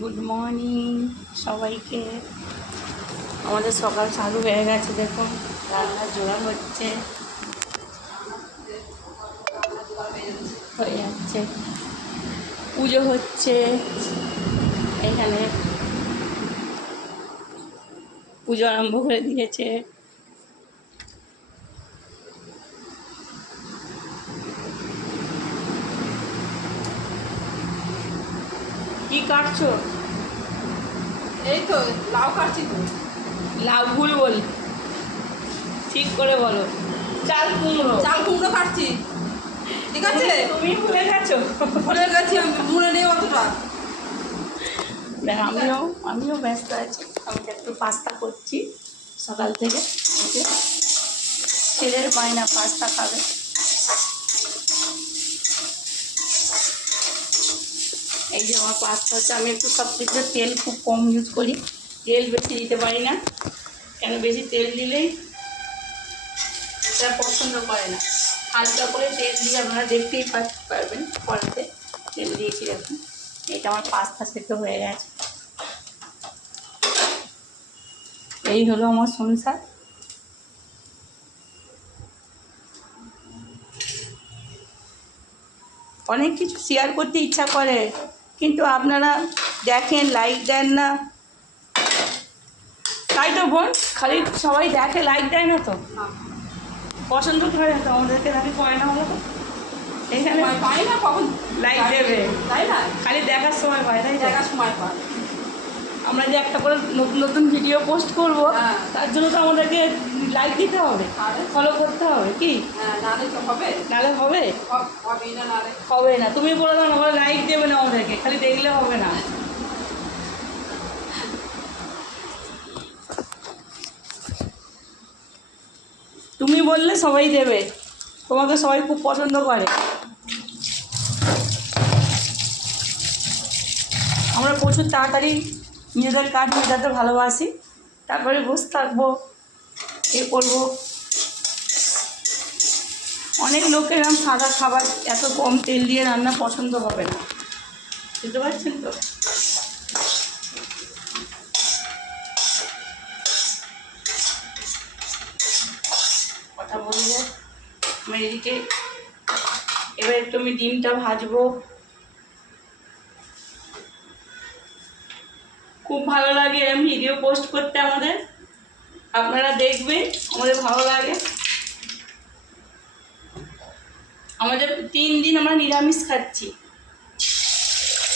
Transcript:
Good morning সবাইকে। আমাদের সকাল চালু হয়ে গেছে, দেখুন রান্নার জোগাড় হচ্ছে, হয়ে যাচ্ছে, পুজো হচ্ছে। এখানে পুজো আরম্ভ করে দিয়েছে। কি কাটছো? এই তো লাউ কাটছি তো। লাউ ভুল বল, ঠিক করে বলো। চাল কুমড়ো। চাল কুমড়ো কাটছি, ঠিক আছে? তুমি ভুলে গেছো? ভুলে গেছি, আমি মনে নেই অতটা। দেখ, আমিও ব্যস্ত আছি। আমি একটু পাস্তা করছি সকাল থেকে। ছেলের বায়না পাস্তা খাবে। এই যে আমার পাস্তা হচ্ছে। আমি একটু সব কিছু তেল খুব কম ইউজ করি, তেল বেশি দিতে পারি না। কেন বেশি তেল দিলেই তারা পছন্দ করে না। হালকা করে তেল দিয়ে আপনারা দেখতেই পারবেন কড়াতে তেল দিয়েছি। দেখুন, এটা আমার পাস্তা সেদ্ধ হয়ে গেছে। এই হলো আমার সংসার। অনেক কিছু শেয়ার করতে ইচ্ছা করে, কিন্তু আপনারা দেখেন, লাইক দেন না। তাই তো বোন, খালি সবাই দেখে, লাইক দেয় না তো, পছন্দ করে না তো আমাদেরকে, তাকে করে না হলো তো। এইখানে পাই না কখন লাইক দেবে, তাই না? খালি দেখার সময় পায়, তাই দেখার সময় পাই। আমরা যে একটা করে নতুন নতুন ভিডিও পোস্ট করব, হ্যাঁ। তার জন্য তো আমাদেরকে লাইক দিতে হবে, ফলো করতে হবে। কি হ্যাঁ, নালে তো হবে। নালে হবে? হবে না, নালে হবে না। তুমি বলে দাও না, লাইক দেবে না আমাদেরকে, খালি দেখলে হবে না। তুমি বললে সবাই দেবে, তোমাকে সবাই খুব পছন্দ করে। আমরা প্রচুর তাড়াতাড়ি নিজেদের কাজ মেটাতে ভালোবাসি, তারপরে বসে থাকবো, এ করবো। অনেক লোকের এরকম সাদা খাবার এত কম তেল দিয়ে রান্না পছন্দ হবে না, বুঝতে পারছেন তো? কথা বলবো আমি এদিকে। এবার একটু আমি ডিমটা ভাজবো। খুব ভালো লাগে এরকম ভিডিও পোস্ট করতে আমাদের, আপনারা দেখবেন, আমাদের ভালো লাগে। আমাদের 3 দিন আমরা নিরামিষ খাচ্ছি।